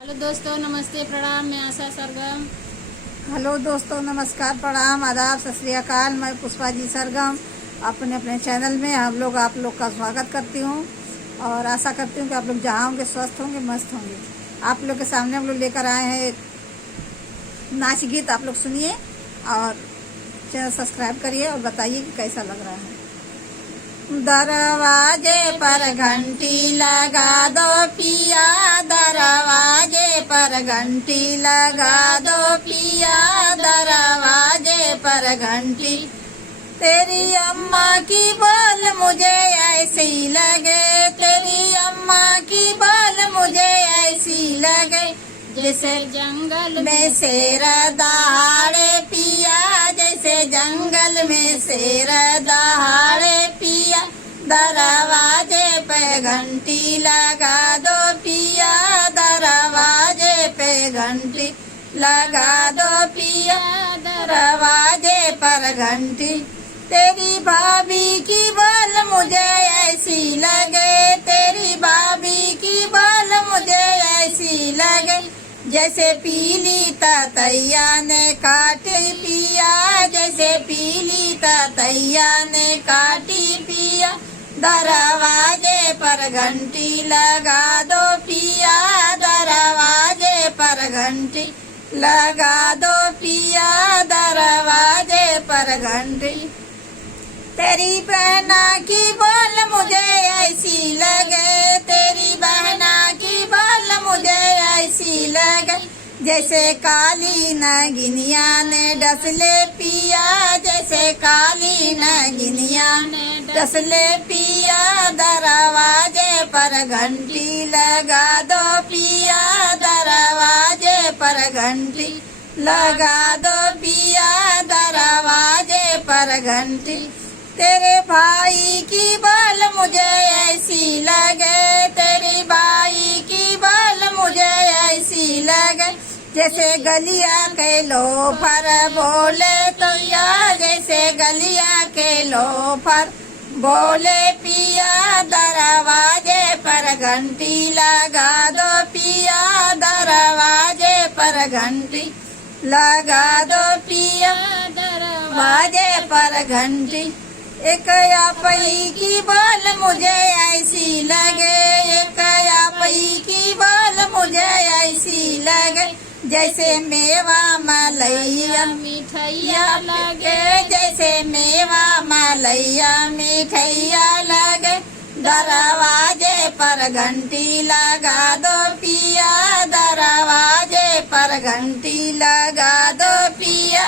Hello दोस्तों, नमस्ते, प्रणाम। मैं आशा सरगम। हेलो दोस्तों, नमस्कार, प्रणाम, आदाब, सत श्री अकाल। मैं पुष्पा जी सरगम अपने अपने चैनल में आप लोग का स्वागत करती हूँ और आशा करती हूँ कि आप लोग जहाँ होंगे स्वस्थ होंगे, मस्त होंगे। आप लोग के सामने हम लोग लेकर आए हैं एक नाच गीत। आप लोग सुनिए और चैनल सब्सक्राइब करिए और बताइए कि कैसा लग रहा है। दरवाजे पर घंटी लगा दो पिया, दरवाजे पर घंटी लगा दो पिया, दरवाजे पर घंटी। तेरी अम्मा की बोल मुझे ऐसी लगे, तेरी अम्मा की बोल मुझे ऐसी लगे, जैसे जंगल में शेर दहाड़े पिया, जैसे जंगल में शेर दहाड़े पिया। दरवाजे पे घंटी लगा दो पिया, दरवाजे पे घंटी लगा दो पिया, दरवाजे पर घंटी। तेरी भाभी की बोल मुझे ऐसी लगे, तेरी भाभी की बोल मुझे ऐसी लगे, जैसे पीली ततैया ने काटी पिया, जैसे पीली ततैया ने काटी पिया। दरवाजे पर घंटी लगा दो पिया, दरवाजे पर घंटी लगा दो पिया, दरवाजे पर घंटी। तेरी बहना की बोल मुझे ऐसी लगे, तेरी बहना की बोल मुझे ऐसी लगे, जैसे काली नगिनिया ने डसले पिया, जैसे काली नगिनिया ने डसले पिया। दरवाजे पर घंटी लगा दो पिया, दरवाजे पर घंटी लगा दो पिया, दरवाजे पर घंटी। तेरे भाई की बोल मुझे ऐसी लगे, तेरी भाई की बोल मुझे ऐसी लगे, जैसे गलिया के लोफर बोले तो या, जैसे गलिया के लोफर बोले पिया। दरवाजे पर घंटी लगा दो पिया, दरवाजे पर घंटी लगा दो पिया, दरवाजे पर घंटी। एक आपई की बोल मुझे ऐसी लगे, एक आपई की बोल मुझे ऐसी लगे, जैसे मेवा मलैया मिठैया लगे, जैसे मेवा मलैया मिठैया लगे। दरवाजे पर घंटी लगा दो पिया, दरवाजे पर घंटी लगा दो पिया,